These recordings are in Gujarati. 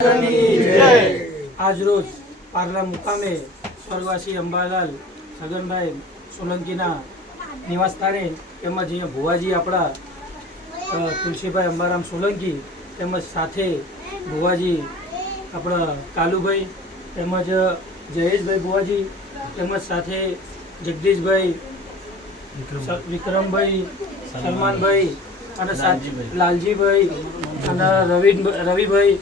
આજ રોજ પાર્લા મુકામે સ્વર્ગવાસી અંબાલાલ છગનભાઈ સોલંકીના નિવાસ સ્થાને તેમજ અહીંયા ભુવાજી આપણા તુલસીભાઈ અંબારામ સોલંકી તેમજ સાથે ભુવાજી આપણા કાલુભાઈ તેમજ જયેશભાઈ ભુવાજી તેમજ સાથે જગદીશભાઈ વિક્રમભાઈ સલમાનભાઈ અને લાલજીભાઈ અને રવિભાઈ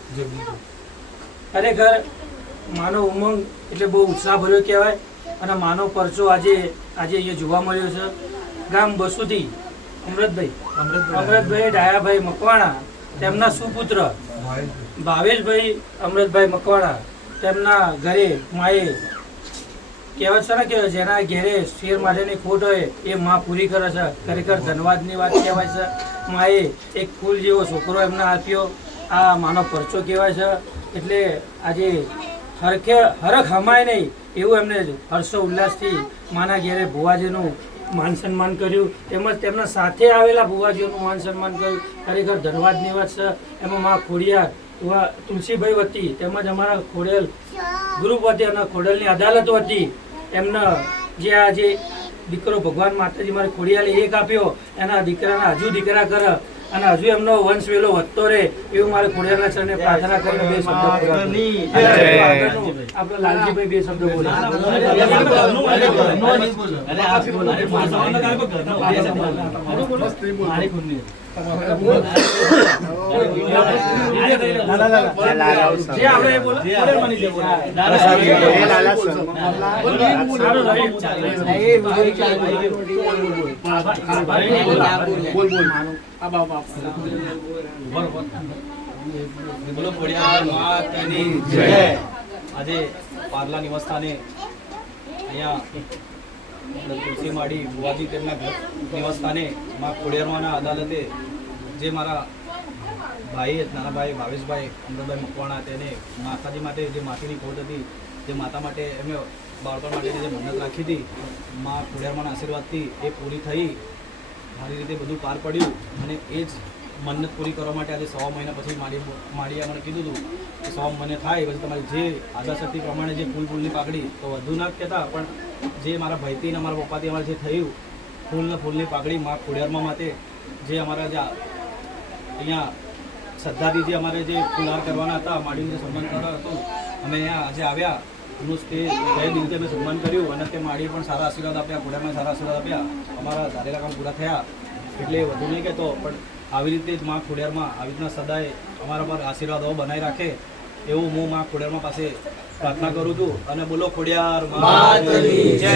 ખરેખર માનવ ઉમંગ એટલે બહુ ઉત્સાહભર્યો કહેવાય અને માનવ પરચો આજે અહીંયા જોવા મળ્યો છે. ગામ બસુથી અમૃતભાઈ ડાયાભાઈ મકવાણા તેમના સુપુત્ર ભાવેશભાઈ અમૃતભાઈ મકવાણા તેમના ઘરે માએ કહેવત છે ને કે જેના ઘેરે શેર માટેની ખોટ હોય એ માં પૂરી કરે છે. ખરેખર ધન્યવાદની વાત કહેવાય છે. માએ એક ફૂલ જેવો છોકરો એમને આપ્યો, આ માનો પરચો કહેવાય છે. એટલે આજે હરખ હમાય નહીં એવું એમને હર્ષો ઉલ્લાસથી માના ઘેરે ભુવાજીનું માન સન્માન કર્યું, તેમજ તેમના સાથે આવેલા ભુવાજીઓનું માન સન્માન કર્યું. ખરેખર ધન્યવાદની વાત છે. એમાં મા ખોડિયાર તુલસીભાઈ વતી તેમજ અમારા ખોડેલ ગ્રુપ વતી અને ખોડેલની અદાલત વતી એમને જે આજે દીકરો ભગવાન માતાજી મારી ખોડિયાલે એક આપ્યો, એના દીકરાના હજુ દીકરા કરે અને હજુ એમનો વંશ વેલો વધતો રહે એવું મારે ખોડિયારના ચરણે પ્રાર્થના કરીને બે શબ્દ આપણે લાલજીભાઈ બે શબ્દ બોલે. બોલો ખોડિયાર માતાની જય. આજે પાર્લા નિવાસ સ્થાને અહીંયા તુલસી માડી ભુવાજી તેમના નિવાસ સ્થાને મા ખોડિયારમાંના અદાલતે જે મારા ભાઈ નાના ભાઈ ભાવેશભાઈ અમૃતભાઈ મકવાણા તેને માતાજી માટે જે માટીની ખોટ હતી, જે માતા માટે એમને બાળપણ માટેની જે મન્નત રાખી હતી, મા ખોડિયારમાંના આશીર્વાદથી એ પૂરી થઈ, મારી રીતે બધું પાર પડ્યું. અને એ જ મન્નત પૂરી કરવા માટે આજે 100 મહિના પછી માડીએ મને કીધું હતું કે 100 મને થાય પછી તમારી જે આદા પ્રમાણે જે ફૂલની પાકડી તો વધુ ના કહેતા પણ જે મારા ભાઈથી અને મારા પપ્પાથી અમારે જે થયું ફૂલની પાકડી મા ખોડિયારમાં માટે જે અમારા જે અહીંયા શ્રદ્ધાથી જે અમારે જે ફૂલહાર કરવાના હતા, માડીનું જે સન્માન કરવાનું હતું, અમે અહીંયા આજે આવ્યા એનું તે બે દિનથી અમે સન્માન કર્યું અને તે માડીએ પણ સારા આશીર્વાદ આપ્યા, ખોડિયારમાં સારા આશીર્વાદ આપ્યા, અમારા ધારેલા કામ પૂરા થયા. એટલે વધુ નહીં કહેતો પણ આવી રીતે જ મા ખોડિયારમાં આવી રીતના સદાય અમારા પર આશીર્વાદો બનાવી રાખે એવું હું મા ખોડિયારમાં પાસે પ્રાર્થના કરું છું. અને બોલો ખોડિયાર માતાની જય.